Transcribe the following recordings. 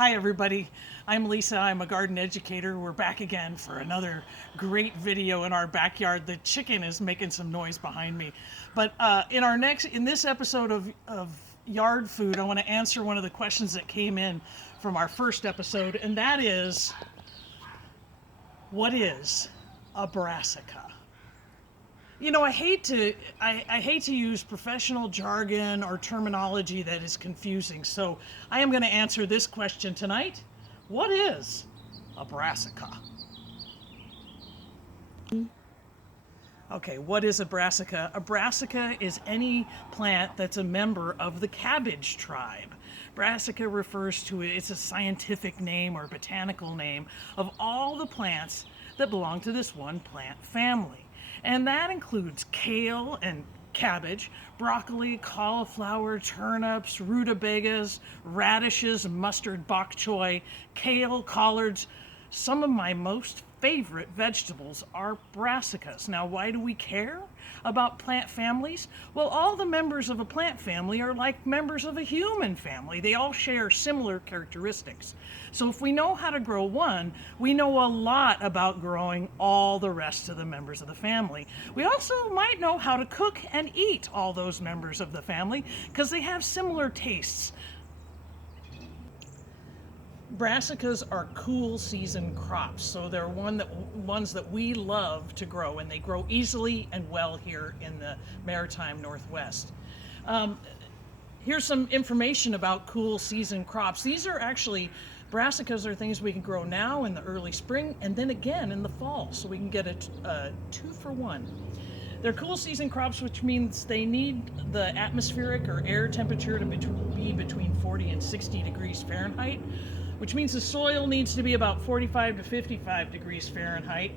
Hi everybody, I'm Lisa, I'm a garden educator. We're back again for another great video in our backyard. The chicken is making some noise behind me. But in this episode of Yard Food, I want to answer one of the questions that came in from our first episode, and that is, what is a brassica? You know, I hate to use professional jargon or terminology that is confusing, so I am going to answer this question tonight. What is a brassica? Okay, what is a brassica? A brassica is any plant that's a member of the cabbage tribe. Brassica refers to it's a scientific name or botanical name of all the plants that belong to this one plant family. And that includes kale and cabbage, broccoli, cauliflower, turnips, rutabagas, radishes, mustard, bok choy, kale, collards. Some of my most favorite vegetables are brassicas. Now, why do we care about plant families? Well, all the members of a plant family are like members of a human family. They all share similar characteristics. So if we know how to grow one, we know a lot about growing all the rest of the members of the family. We also might know how to cook and eat all those members of the family because they have similar tastes. Brassicas are cool season crops, so they're ones that we love to grow, and they grow easily and well here in the maritime Northwest. Here's some information about cool season crops. These are actually, brassicas are things we can grow now in the early spring and then again in the fall, so we can get a 2-for-1. They're cool season crops, which means they need the atmospheric or air temperature to be between 40 and 60 degrees Fahrenheit, which means the soil needs to be about 45 to 55 degrees Fahrenheit.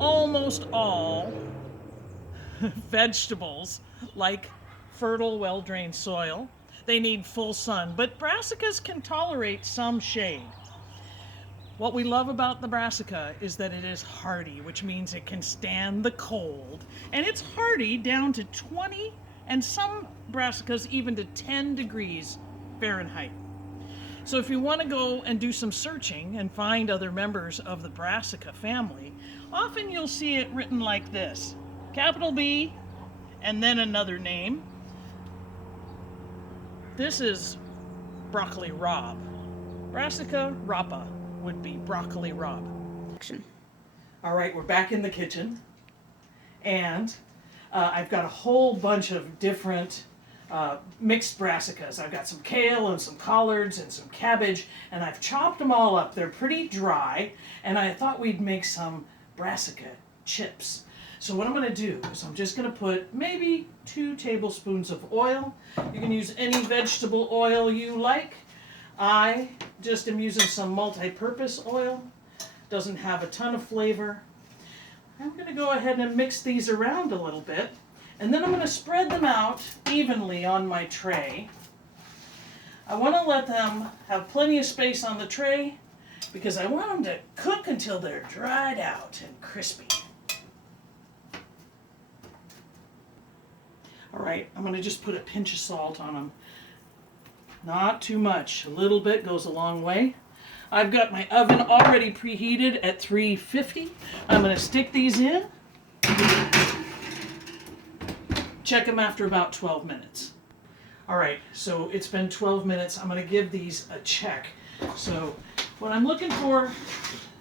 Almost all vegetables like fertile, well-drained soil. They need full sun, but brassicas can tolerate some shade. What we love about the brassica is that it is hardy, which means it can stand the cold, and it's hardy down to 20 and some brassicas even to 10 degrees Fahrenheit. So if you want to go and do some searching and find other members of the brassica family, often you'll see it written like this: capital B and then another name. This is broccoli rabe. Brassica rapa would be broccoli rabe. All right, we're back in the kitchen, and I've got a whole bunch of different mixed brassicas. I've got some kale and some collards and some cabbage, and I've chopped them all up. They're pretty dry, and I thought we'd make some brassica chips. So what I'm going to do is I'm just going to put maybe 2 tablespoons of oil. You can use any vegetable oil you like. I just am using some multi-purpose oil. Doesn't have a ton of flavor. I'm going to go ahead and mix these around a little bit, and then I'm going to spread them out evenly on my tray. I want to let them have plenty of space on the tray because I want them to cook until they're dried out and crispy. All right, I'm going to just put a pinch of salt on them. Not too much. A little bit goes a long way. I've got my oven already preheated at 350. I'm going to stick these in. Check them after about 12 minutes. All right, so it's been 12 minutes. I'm going to give these a check. So what I'm looking for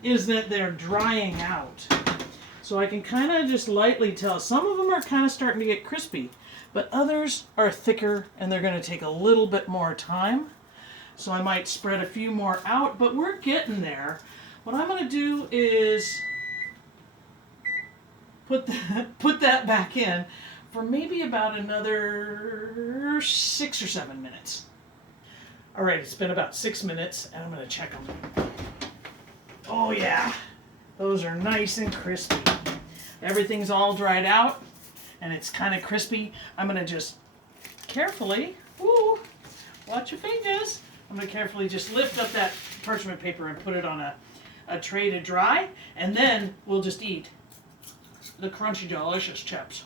is that they're drying out. So I can kind of just lightly tell. Some of them are kind of starting to get crispy, but others are thicker and they're going to take a little bit more time. So I might spread a few more out, but we're getting there. What I'm going to do is put that back in for maybe about another 6 or 7 minutes. All right, it's been about 6 minutes, and I'm going to check them. Oh yeah, those are nice and crispy. Everything's all dried out, and it's kind of crispy. I'm going to just carefully, watch your fingers. I'm going to carefully just lift up that parchment paper and put it on a tray to dry, and then we'll just eat the crunchy, delicious chips.